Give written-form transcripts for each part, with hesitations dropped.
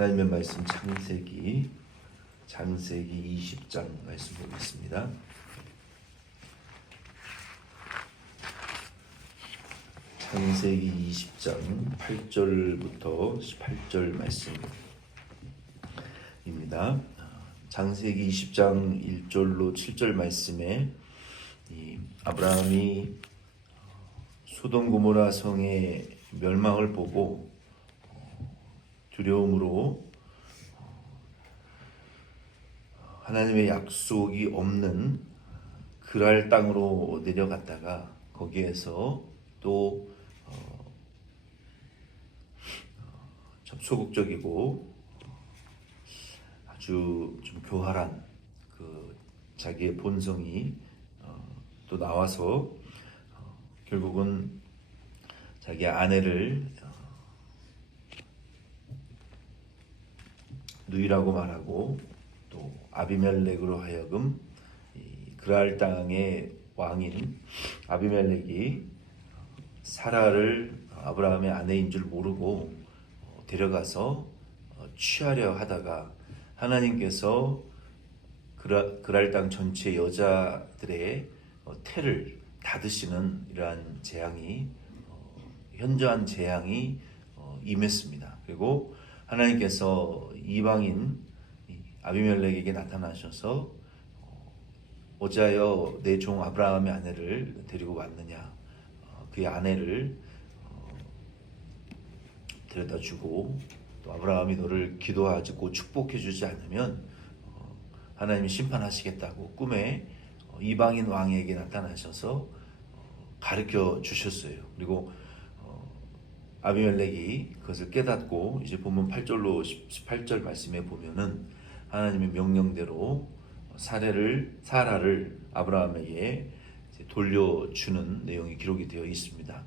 하나님의 말씀 창세기 20장 말씀 보겠습니다. 창세기 20장 8절부터 18절 말씀입니다. 창세기 20장 1절로 7절 말씀에 아브라함이 소돔 고모라 성의 멸망을 보고 두려움으로 하나님의 약속이 없는 그랄 땅으로 내려갔다가 거기에서 또 참 소극적이고 아주 좀 교활한 그 자기의 본성이 또 나와서 결국은 자기 아내를 누이라고 말하고 또 아비멜렉으로 하여금 그랄 땅의 왕인 아비멜렉이 사라를 아브라함의 아내인 줄 모르고 데려가서 취하려 하다가 하나님께서 그랄 땅 전체 여자들의 태를 닫으시는 이러한 재앙이 현저한 재앙이 임했습니다. 그리고 하나님께서 이방인 아비멜렉에게 나타나셔서 어찌하여 내 종 아브라함의 아내를 데리고 왔느냐, 그의 아내를 데려다 주고 또 아브라함이 너를 기도하고 축복해 주지 않으면 하나님이 심판하시겠다고 꿈에 이방인 왕에게 나타나셔서 가르쳐 주셨어요. 그리고 아비멜렉이 그것을 깨닫고 이제 본문 8절로 18절 말씀에 보면은 하나님의 명령대로 사라를 아브라함에게 돌려주는 내용이 기록이 되어 있습니다.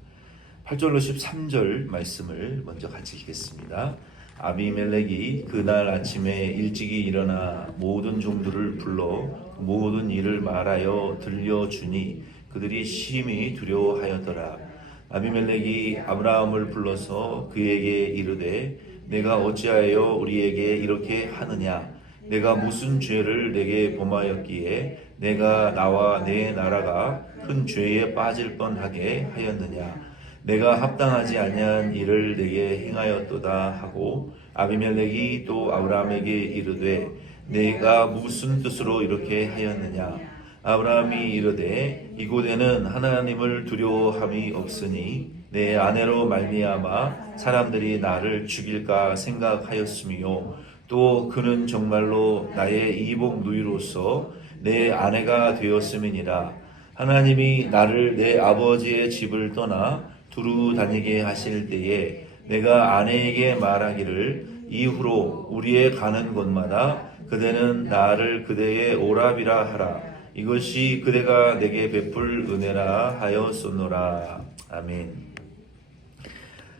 8절로 13절 말씀을 먼저 같이 읽겠습니다. 아비멜렉이 그날 아침에 일찍이 일어나 모든 종들을 불러 모든 일을 말하여 들려주니 그들이 심히 두려워하였더라. 아비멜렉이 아브라함을 불러서 그에게 이르되 내가 어찌하여 우리에게 이렇게 하느냐? 내가 무슨 죄를 내게 범하였기에 내가 나와 내 나라가 큰 죄에 빠질 뻔하게 하였느냐? 내가 합당하지 아니한 일을 내게 행하였도다 하고 아비멜렉이 또 아브라함에게 이르되 내가 무슨 뜻으로 이렇게 하였느냐? 아브라함이 이르되 이곳에는 하나님을 두려워함이 없으니 내 아내로 말미암아 사람들이 나를 죽일까 생각하였으며 또 그는 정말로 나의 이복 누이로서 내 아내가 되었음이니라. 하나님이 나를 내 아버지의 집을 떠나 두루 다니게 하실 때에 내가 아내에게 말하기를 이후로 우리의 가는 곳마다 그대는 나를 그대의 오랍이라 하라. 이것이 그대가 내게 베풀 은혜라 하였소노라. 아멘.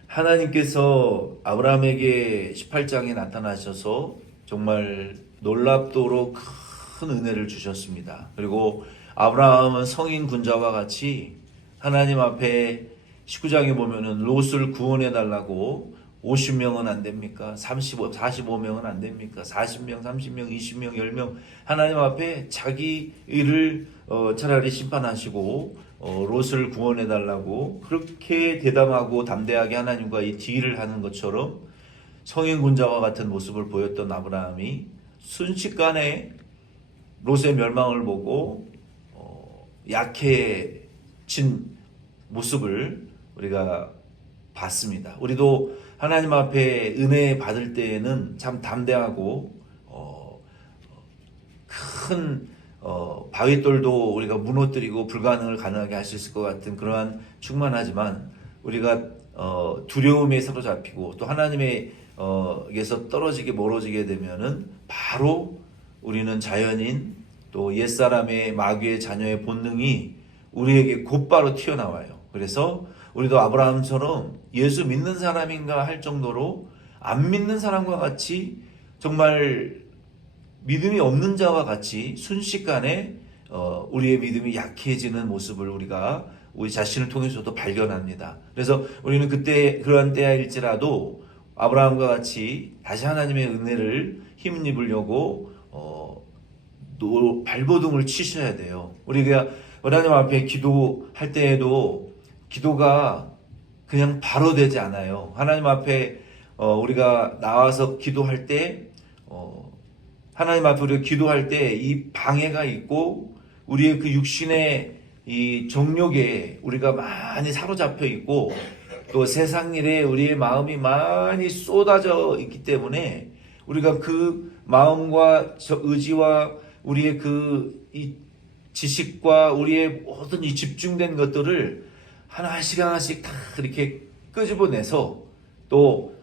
하나님께서 아브라함에게 18장에 나타나셔서 정말 놀랍도록 큰 은혜를 주셨습니다. 그리고 아브라함은 성인 군자와 같이 하나님 앞에 19장에 보면은 롯을 구원해 달라고 50명은 안 됩니까? 45명은 안 됩니까? 40명, 30명, 20명, 10명 하나님 앞에 자기 일을 차라리 심판하시고 롯을 구원해 달라고 그렇게 대담하고 담대하게 하나님과 이 딜을 하는 것처럼 성인 군자와 같은 모습을 보였던 아브라함이 순식간에 롯의 멸망을 보고 약해진 모습을 우리가 봤습니다. 우리도 하나님 앞에 은혜 받을 때에는 참 담대하고 큰 바위돌도 우리가 무너뜨리고 불가능을 가능하게 할 수 있을 것 같은 그러한 충만하지만 우리가 두려움에 사로잡히고 또 하나님에게서 떨어지게 멀어지게 되면은 바로 우리는 자연인 또 옛사람의 마귀의 자녀의 본능이 우리에게 곧바로 튀어나와요. 그래서 우리도 아브라함처럼 예수 믿는 사람인가 할 정도로 안 믿는 사람과 같이 정말 믿음이 없는 자와 같이 순식간에 우리의 믿음이 약해지는 모습을 우리가 우리 자신을 통해서도 발견합니다. 그래서 우리는 그때 그러한 때일지라도 아브라함과 같이 다시 하나님의 은혜를 힘입으려고 발버둥을 치셔야 돼요. 우리가 하나님 앞에 기도할 때에도 기도가 그냥 바로 되지 않아요. 하나님 앞에 우리가 나와서 기도할 때 하나님 앞에 우리가 기도할 때 이 방해가 있고 우리의 그 육신의 이 정욕에 우리가 많이 사로잡혀 있고 또 세상 일에 우리의 마음이 많이 쏟아져 있기 때문에 우리가 그 마음과 의지와 우리의 이 지식과 우리의 모든 이 집중된 것들을 하나씩 하나씩 다 이렇게 끄집어내서 또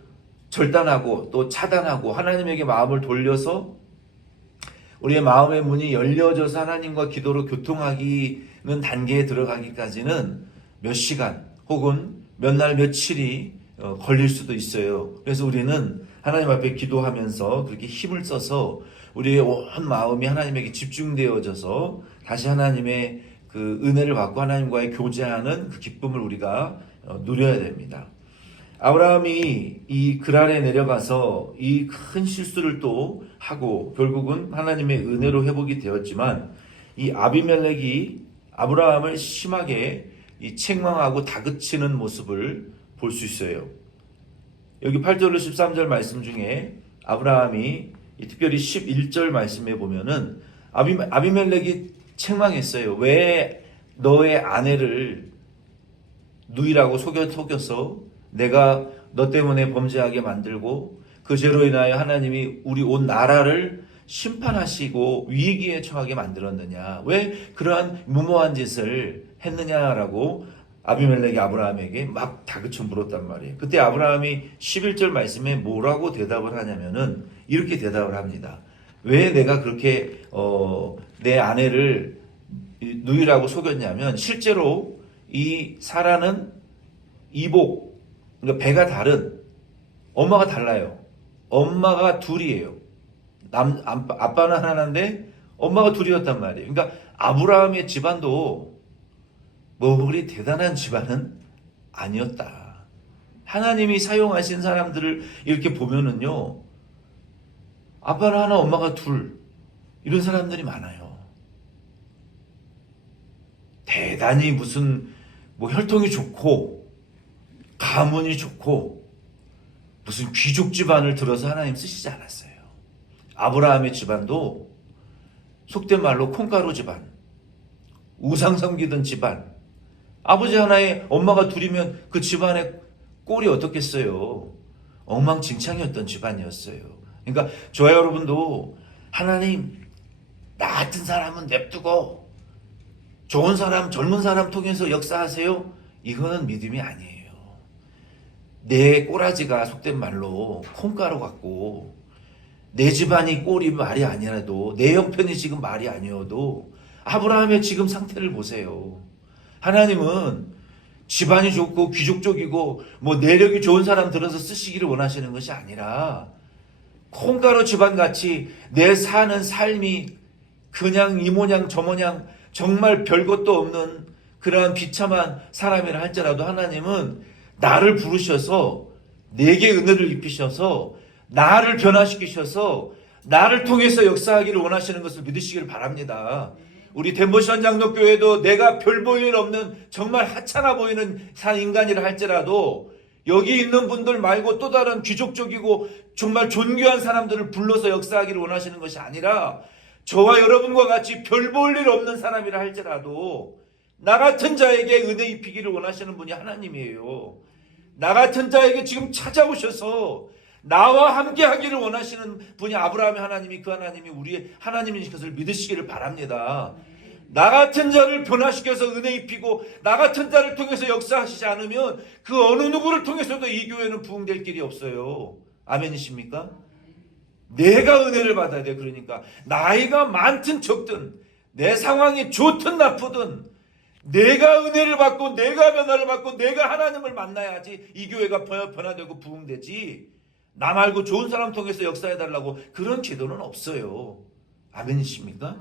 절단하고 또 차단하고 하나님에게 마음을 돌려서 우리의 마음의 문이 열려져서 하나님과 기도로 교통하기는 단계에 들어가기까지는 몇 시간 혹은 몇 날 며칠이 걸릴 수도 있어요. 그래서 우리는 하나님 앞에 기도하면서 그렇게 힘을 써서 우리의 온 마음이 하나님에게 집중되어져서 다시 하나님의 그 은혜를 받고 하나님과의 교제하는 그 기쁨을 우리가 누려야 됩니다. 아브라함이 이 그랄에 내려가서 이 큰 실수를 또 하고 결국은 하나님의 은혜로 회복이 되었지만 이 아비멜렉이 아브라함을 심하게 이 책망하고 다그치는 모습을 볼 수 있어요. 여기 8절로 13절 말씀 중에 아브라함이 특별히 11절 말씀에 보면은 아비멜렉이 책망했어요. 왜 너의 아내를 누이라고 속여서 내가 너 때문에 범죄하게 만들고 그 죄로 인하여 하나님이 우리 온 나라를 심판하시고 위기에 처하게 만들었느냐? 왜 그러한 무모한 짓을 했느냐라고 아비멜렉이 아브라함에게 막 다그쳐 물었단 말이에요. 그때 아브라함이 11절 말씀에 뭐라고 대답을 하냐면은 이렇게 대답을 합니다. 왜 내가 그렇게 내 아내를 누이라고 속였냐면 실제로 이 사라는 이복, 그러니까 배가 다른 엄마가 달라요. 엄마가 둘이에요. 아빠는 하나인데 엄마가 둘이었단 말이에요. 그러니까 아브라함의 집안도 뭐 그리 대단한 집안은 아니었다. 하나님이 사용하신 사람들을 이렇게 보면은요, 아빠는 하나, 엄마가 둘, 이런 사람들이 많아요. 대단히 무슨 뭐 혈통이 좋고 가문이 좋고 무슨 귀족 집안을 들어서 하나님 쓰시지 않았어요. 아브라함의 집안도 속된 말로 콩가루 집안, 우상 섬기던 집안, 아버지 하나에 엄마가 둘이면 그 집안의 꼴이 어떻겠어요? 엉망진창이었던 집안이었어요. 그러니까 저와 여러분도 하나님 나 같은 사람은 냅두고 좋은 사람, 젊은 사람 통해서 역사하세요? 이거는 믿음이 아니에요. 내 꼬라지가 속된 말로 콩가루 같고 내 집안이 꼴이 말이 아니라도 내 형편이 지금 말이 아니어도 아브라함의 지금 상태를 보세요. 하나님은 집안이 좋고 귀족적이고 뭐 내력이 좋은 사람 들어서 쓰시기를 원하시는 것이 아니라 콩가루 집안같이 내 사는 삶이 그냥 이 모양 저 모양 정말 별것도 없는 그러한 비참한 사람이라 할지라도 하나님은 나를 부르셔서 내게 은혜를 입히셔서 나를 변화시키셔서 나를 통해서 역사하기를 원하시는 것을 믿으시기를 바랍니다. 우리 덴버시원 장로교회도 내가 별 볼 일 없는 정말 하찮아 보이는 산 인간이라 할지라도 여기 있는 분들 말고 또 다른 귀족적이고 정말 존귀한 사람들을 불러서 역사하기를 원하시는 것이 아니라 저와 여러분과 같이 별 볼 일 없는 사람이라 할지라도 나 같은 자에게 은혜 입히기를 원하시는 분이 하나님이에요. 나 같은 자에게 지금 찾아오셔서 나와 함께 하기를 원하시는 분이 아브라함의 하나님이 그 하나님이 우리의 하나님인 것을 믿으시기를 바랍니다. 나 같은 자를 변화시켜서 은혜 입히고 나 같은 자를 통해서 역사하시지 않으면 그 어느 누구를 통해서도 이 교회는 부흥될 길이 없어요. 아멘이십니까? 내가 은혜를 받아야 돼. 그러니까 나이가 많든 적든 내 상황이 좋든 나쁘든 내가 은혜를 받고 내가 변화를 받고 내가 하나님을 만나야지 이 교회가 변화되고 부흥되지. 나 말고 좋은 사람 통해서 역사해달라고 그런 기도는 없어요. 아멘이십니까?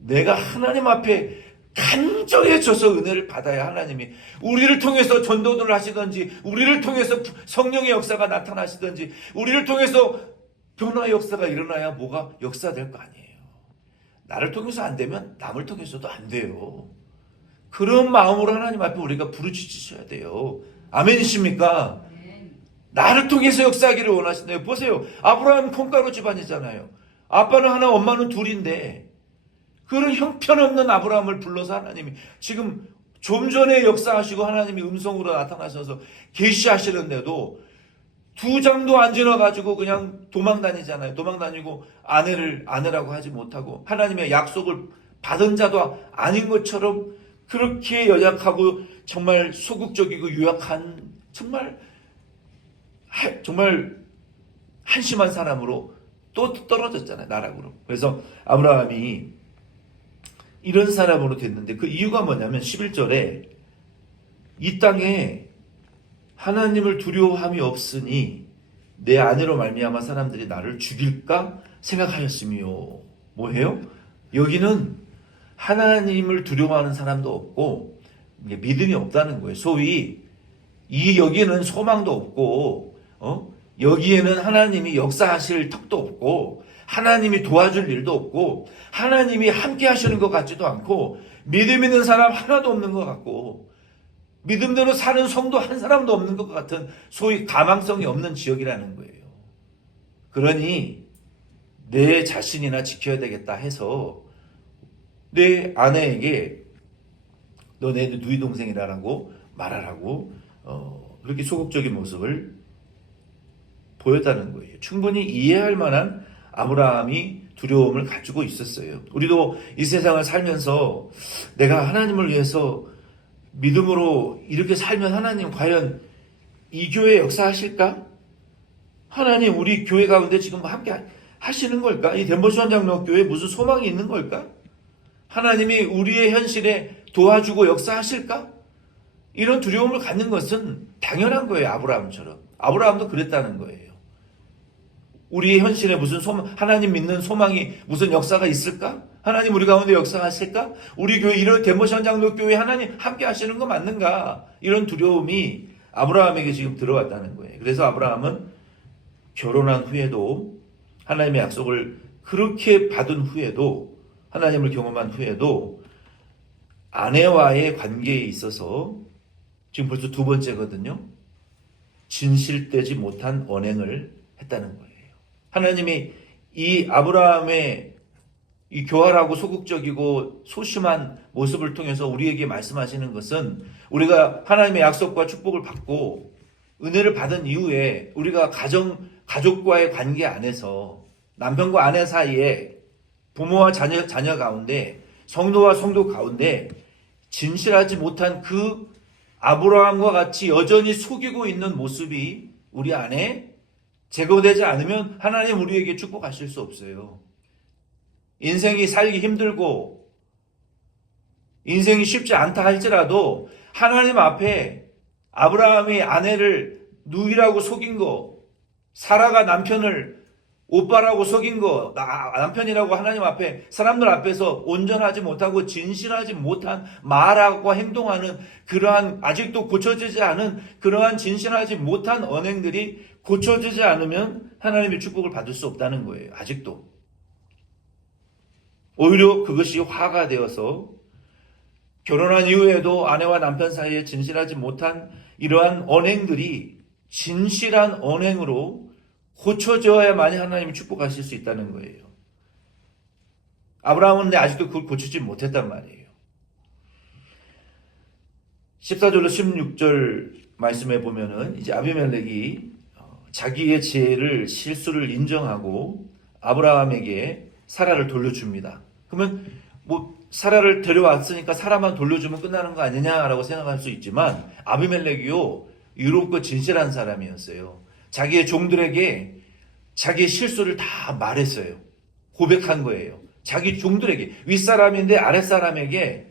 내가 하나님 앞에 간절해져서 은혜를 받아야 하나님이 우리를 통해서 전도를 하시든지, 우리를 통해서 성령의 역사가 나타나시든지, 우리를 통해서 변화의 역사가 일어나야 뭐가 역사될 거 아니에요. 나를 통해서 안 되면 남을 통해서도 안 돼요. 그런 마음으로 하나님 앞에 우리가 부르짖으셔야 돼요. 아멘이십니까? 나를 통해서 역사하기를 원하신대요. 보세요. 아브라함 콩가루 집안이잖아요. 아빠는 하나, 엄마는 둘인데 그런 형편없는 아브라함을 불러서 하나님이 지금 좀 전에 역사하시고 하나님이 음성으로 나타나셔서 계시하시는데도 2장도 안 지나가지고 그냥 도망 다니잖아요. 도망 다니고 아내라고 하지 못하고 하나님의 약속을 받은 자도 아닌 것처럼 그렇게 연약하고 정말 소극적이고 유약한 정말 한심한 사람으로 또 떨어졌잖아요. 나락으로. 그래서 아브라함이 이런 사람으로 됐는데 그 이유가 뭐냐면 11절에 이 땅에 하나님을 두려워함이 없으니 내 아내로 말미암아 사람들이 나를 죽일까 생각하였으며, 뭐예요? 여기는 하나님을 두려워하는 사람도 없고 믿음이 없다는 거예요. 소위 여기는 소망도 없고 여기에는 하나님이 역사하실 턱도 없고 하나님이 도와줄 일도 없고 하나님이 함께 하시는 것 같지도 않고 믿음 있는 사람 하나도 없는 것 같고 믿음대로 사는 성도 한 사람도 없는 것 같은 소위 가망성이 없는 지역이라는 거예요. 그러니 내 자신이나 지켜야 되겠다 해서 내 아내에게 너네 누이 동생이라고 말하라고 그렇게 소극적인 모습을 보였다는 거예요. 충분히 이해할 만한 아브라함이 두려움을 가지고 있었어요. 우리도 이 세상을 살면서 내가 하나님을 위해서 믿음으로 이렇게 살면 하나님 과연 이 교회 역사하실까? 하나님 우리 교회 가운데 지금 함께 하시는 걸까? 이 덴버시원 장로교회에 무슨 소망이 있는 걸까? 하나님이 우리의 현실에 도와주고 역사하실까? 이런 두려움을 갖는 것은 당연한 거예요. 아브라함처럼. 아브라함도 그랬다는 거예요. 우리의 현실에 무슨 하나님 믿는 소망이 무슨 역사가 있을까? 하나님 우리 가운데 역사하실까? 우리 교회 이런 덴버시원 장로교회 하나님 함께 하시는 거 맞는가? 이런 두려움이 아브라함에게 지금 들어왔다는 거예요. 그래서 아브라함은 결혼한 후에도 하나님의 약속을 그렇게 받은 후에도 하나님을 경험한 후에도 아내와의 관계에 있어서 지금 벌써 2번째거든요. 진실되지 못한 언행을 했다는 거예요. 하나님이 이 아브라함의 이 교활하고 소극적이고 소심한 모습을 통해서 우리에게 말씀하시는 것은 우리가 하나님의 약속과 축복을 받고 은혜를 받은 이후에 우리가 가족과의 관계 안에서 남편과 아내 사이에 부모와 자녀 가운데 성도와 성도 가운데 진실하지 못한 그 아브라함과 같이 여전히 속이고 있는 모습이 우리 안에 제거되지 않으면 하나님 우리에게 축복하실 수 없어요. 인생이 살기 힘들고 인생이 쉽지 않다 할지라도 하나님 앞에 아브라함이 아내를 누이라고 속인 거, 사라가 남편을 오빠라고 속인 거, 남편이라고 하나님 앞에 사람들 앞에서 온전하지 못하고 진실하지 못한 말하고 행동하는 그러한 아직도 고쳐지지 않은 그러한 진실하지 못한 언행들이 고쳐지지 않으면 하나님의 축복을 받을 수 없다는 거예요. 아직도. 오히려 그것이 화가 되어서 결혼한 이후에도 아내와 남편 사이에 진실하지 못한 이러한 언행들이 진실한 언행으로 고쳐져야만이 하나님이 축복하실 수 있다는 거예요. 아브라함은 아직도 그걸 고치지 못했단 말이에요. 14절로 16절 말씀에 보면은 이제 아비멜렉이 자기의 죄를 실수를 인정하고 아브라함에게 사라를 돌려줍니다. 그러면 사라를 데려왔으니까 사라만 돌려주면 끝나는 거 아니냐라고 생각할 수 있지만 아비멜렉이요 유롭고 진실한 사람이었어요. 자기의 종들에게 자기의 실수를 다 말했어요. 고백한 거예요. 자기 종들에게 윗사람인데 아랫사람에게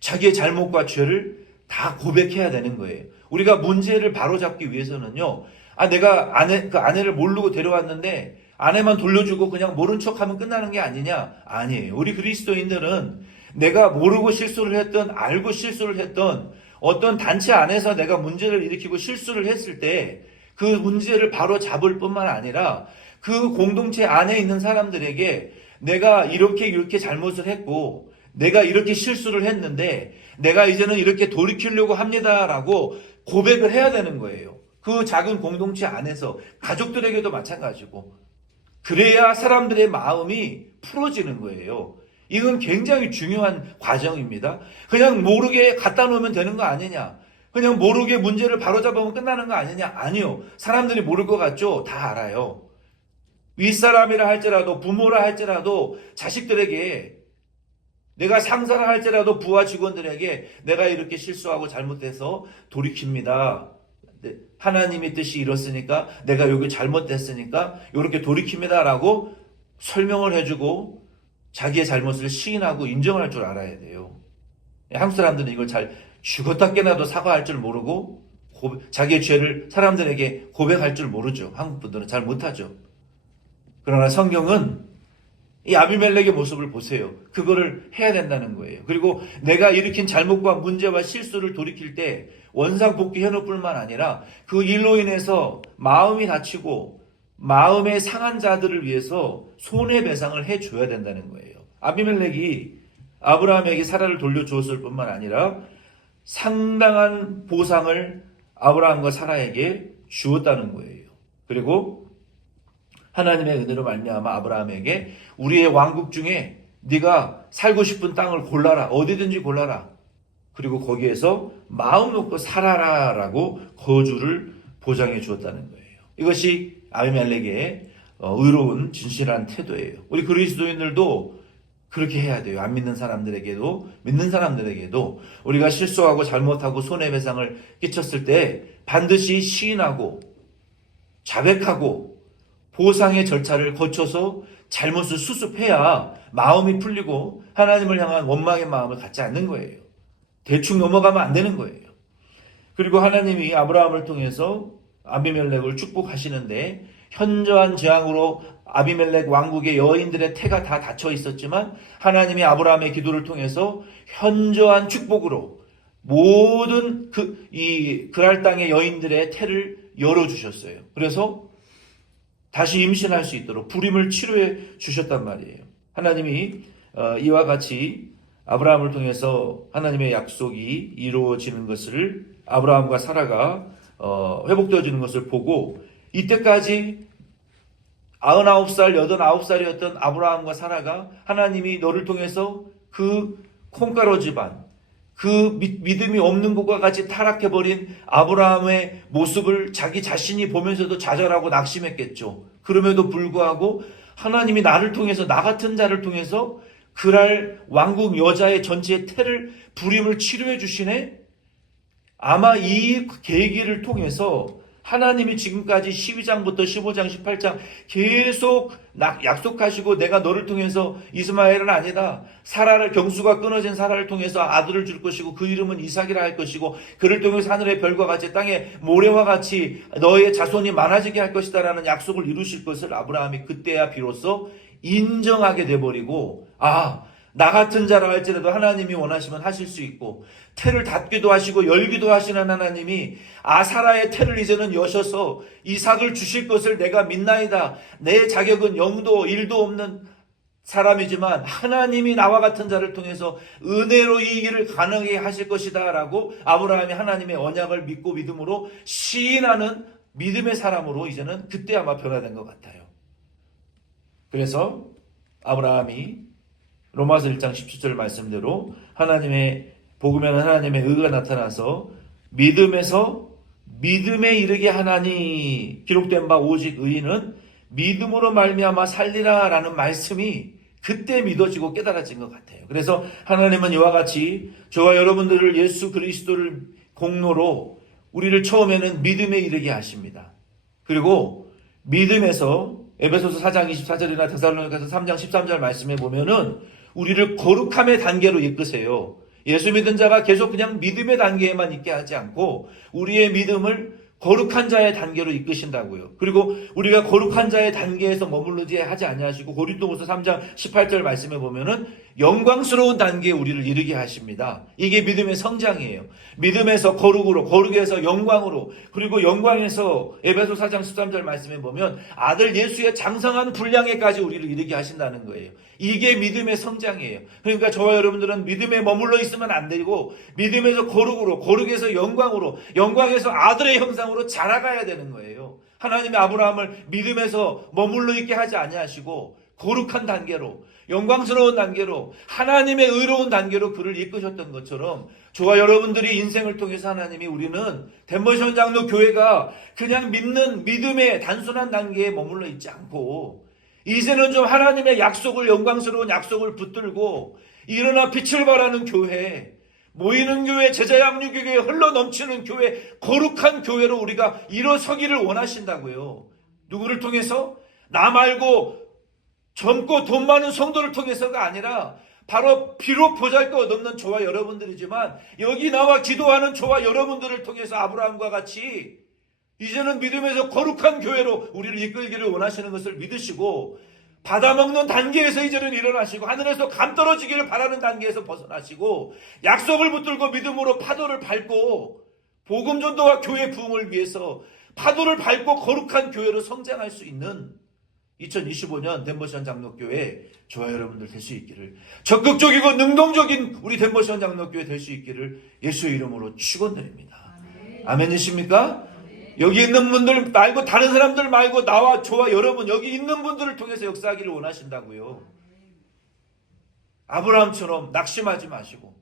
자기의 잘못과 죄를 다 고백해야 되는 거예요. 우리가 문제를 바로잡기 위해서는요. 내가 아내를 모르고 데려왔는데 아내만 돌려주고 그냥 모른 척하면 끝나는 게 아니냐? 아니에요. 우리 그리스도인들은 내가 모르고 실수를 했던, 알고 실수를 했던, 어떤 단체 안에서 내가 문제를 일으키고 실수를 했을 때 그 문제를 바로 잡을 뿐만 아니라 그 공동체 안에 있는 사람들에게 내가 이렇게 잘못을 했고 내가 이렇게 실수를 했는데 내가 이제는 이렇게 돌이키려고 합니다라고 고백을 해야 되는 거예요. 그 작은 공동체 안에서 가족들에게도 마찬가지고 그래야 사람들의 마음이 풀어지는 거예요. 이건 굉장히 중요한 과정입니다. 그냥 모르게 갖다 놓으면 되는 거 아니냐? 그냥 모르게 문제를 바로잡으면 끝나는 거 아니냐? 아니요. 사람들이 모를 것 같죠? 다 알아요. 윗사람이라 할지라도 부모라 할지라도 자식들에게 내가 상사라 할지라도 부하 직원들에게 내가 이렇게 실수하고 잘못해서 돌이킵니다. 하나님의 뜻이 이렇으니까 내가 여기 잘못됐으니까 이렇게 돌이킵니다 라고 설명을 해주고 자기의 잘못을 시인하고 인정할 줄 알아야 돼요. 한국 사람들은 이걸 잘 죽었다 깨나도 사과할 줄 모르고 자기의 죄를 사람들에게 고백할 줄 모르죠. 한국 분들은 잘 못하죠. 그러나 성경은 이 아비멜렉의 모습을 보세요. 그거를 해야 된다는 거예요. 그리고 내가 일으킨 잘못과 문제와 실수를 돌이킬 때 원상복귀 해놓을 뿐만 아니라 그 일로 인해서 마음이 다치고 마음의 상한 자들을 위해서 손해배상을 해줘야 된다는 거예요. 아비멜렉이 아브라함에게 사라를 돌려주었을 뿐만 아니라 상당한 보상을 아브라함과 사라에게 주었다는 거예요. 그리고 하나님의 은혜로 말미암아 아브라함에게 우리의 왕국 중에 네가 살고 싶은 땅을 골라라. 어디든지 골라라. 그리고 거기에서 마음 놓고 살아라라고 거주를 보장해 주었다는 거예요. 이것이 아비멜렉의 의로운 진실한 태도예요. 우리 그리스도인들도 그렇게 해야 돼요. 안 믿는 사람들에게도 믿는 사람들에게도 우리가 실수하고 잘못하고 손해배상을 끼쳤을 때 반드시 시인하고 자백하고 보상의 절차를 거쳐서 잘못을 수습해야 마음이 풀리고 하나님을 향한 원망의 마음을 갖지 않는 거예요. 대충 넘어가면 안 되는 거예요. 그리고 하나님이 아브라함을 통해서 아비멜렉을 축복하시는데 현저한 재앙으로 아비멜렉 왕국의 여인들의 태가 다 닫혀 있었지만 하나님이 아브라함의 기도를 통해서 현저한 축복으로 모든 그랄 땅의 여인들의 태를 열어주셨어요. 그래서 다시 임신할 수 있도록 불임을 치료해 주셨단 말이에요. 하나님이 이와 같이 아브라함을 통해서 하나님의 약속이 이루어지는 것을 아브라함과 사라가 회복되어지는 것을 보고 이때까지 99살, 89살이었던 아브라함과 사라가 하나님이 너를 통해서 그 콩가루 집안, 그 믿음이 없는 것과 같이 타락해버린 아브라함의 모습을 자기 자신이 보면서도 좌절하고 낙심했겠죠. 그럼에도 불구하고 하나님이 나를 통해서 나 같은 자를 통해서 그랄 왕국 여자의 전체의 태를 불임을 치료해 주시네. 아마 이 계기를 통해서 하나님이 지금까지 12장부터 15장, 18장 계속 약속하시고 내가 너를 통해서 이스마엘은 아니다. 사라를 경수가 끊어진 사라를 통해서 아들을 줄 것이고 그 이름은 이삭이라 할 것이고 그를 통해서 하늘의 별과 같이 땅의 모래와 같이 너의 자손이 많아지게 할 것이다 라는 약속을 이루실 것을 아브라함이 그때야 비로소 인정하게 돼버리고 나 같은 자라 할지라도 하나님이 원하시면 하실 수 있고 태를 닫기도 하시고 열기도 하시는 하나님이 사라의 태를 이제는 여셔서 이삭을 주실 것을 내가 믿나이다. 내 자격은 0도 1도 없는 사람이지만 하나님이 나와 같은 자를 통해서 은혜로 이 일을 가능하게 하실 것이다 라고 아브라함이 하나님의 언약을 믿고 믿음으로 시인하는 믿음의 사람으로 이제는 그때 아마 변화된 것 같아요. 그래서 아브라함이 로마서 1장 17절 말씀대로 하나님의 복음에는 하나님의 의가 나타나서 믿음에서 믿음에 이르게 하나니 기록된 바 오직 의인은 믿음으로 말미암아 살리라 라는 말씀이 그때 믿어지고 깨달아진 것 같아요. 그래서 하나님은 이와 같이 저와 여러분들을 예수 그리스도를 공로로 우리를 처음에는 믿음에 이르게 하십니다. 그리고 믿음에서 에베소서 4장 24절이나 데살로니가서 3장 13절 말씀에 보면은 우리를 거룩함의 단계로 이끄세요. 예수 믿은 자가 계속 그냥 믿음의 단계에만 있게 하지 않고 우리의 믿음을 거룩한 자의 단계로 이끄신다고요. 그리고 우리가 거룩한 자의 단계에서 머무르지 하지 아니하시고 고린도후서 3장 18절 말씀에 보면은 영광스러운 단계에 우리를 이르게 하십니다. 이게 믿음의 성장이에요. 믿음에서 거룩으로, 거룩에서 영광으로, 그리고 영광에서 에베소 4장 13절 말씀에 보면 아들 예수의 장성한 분량에까지 우리를 이르게 하신다는 거예요. 이게 믿음의 성장이에요. 그러니까 저와 여러분들은 믿음에 머물러 있으면 안 되고 믿음에서 거룩으로, 거룩에서 영광으로, 영광에서 아들의 형상으로 자라가야 되는 거예요. 하나님의 아브라함을 믿음에서 머물러 있게 하지 아니하시고 거룩한 단계로, 영광스러운 단계로, 하나님의 의로운 단계로 그를 이끄셨던 것처럼 저와 여러분들이 인생을 통해서 하나님이 우리는 덴버션 장로 교회가 그냥 믿는 믿음의 단순한 단계에 머물러 있지 않고 이제는 좀 하나님의 약속을, 영광스러운 약속을 붙들고 일어나 빛을 발하는 교회, 모이는 교회, 제자 양육의 교회, 흘러넘치는 교회, 거룩한 교회로 우리가 일어서기를 원하신다고요. 누구를 통해서? 나 말고 젊고 돈 많은 성도를 통해서가 아니라 바로 비록 보잘것없는 저와 여러분들이지만 여기 나와 기도하는 저와 여러분들을 통해서 아브라함과 같이 이제는 믿음에서 거룩한 교회로 우리를 이끌기를 원하시는 것을 믿으시고 받아먹는 단계에서 이제는 일어나시고 하늘에서 감 떨어지기를 바라는 단계에서 벗어나시고 약속을 붙들고 믿음으로 파도를 밟고 복음 전도와 교회 부흥을 위해서 파도를 밟고 거룩한 교회로 성장할 수 있는 2025년 덴버션 장로교회 저와 여러분들 될 수 있기를, 적극적이고 능동적인 우리 덴버션 장로교회 될 수 있기를 예수의 이름으로 축원드립니다. 아멘이십니까? 여기 있는 분들 말고 다른 사람들 말고 나와 저와 여러분 여기 있는 분들을 통해서 역사하기를 원하신다고요. 아브라함처럼 낙심하지 마시고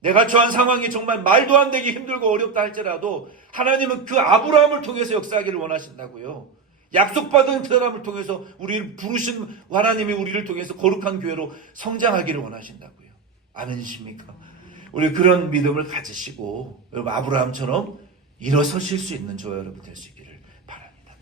내가 처한 상황이 정말 말도 안 되기 힘들고 어렵다 할지라도 하나님은 그 아브라함을 통해서 역사하기를 원하신다고요. 약속받은 사람을 통해서 우리를 부르신 하나님이 우리를 통해서 거룩한 교회로 성장하기를 원하신다고요. 아멘이십니까? 우리 그런 믿음을 가지시고 여러분 아브라함처럼 일어서실 수 있는 저와 여러분 될 수 있기를 바랍니다.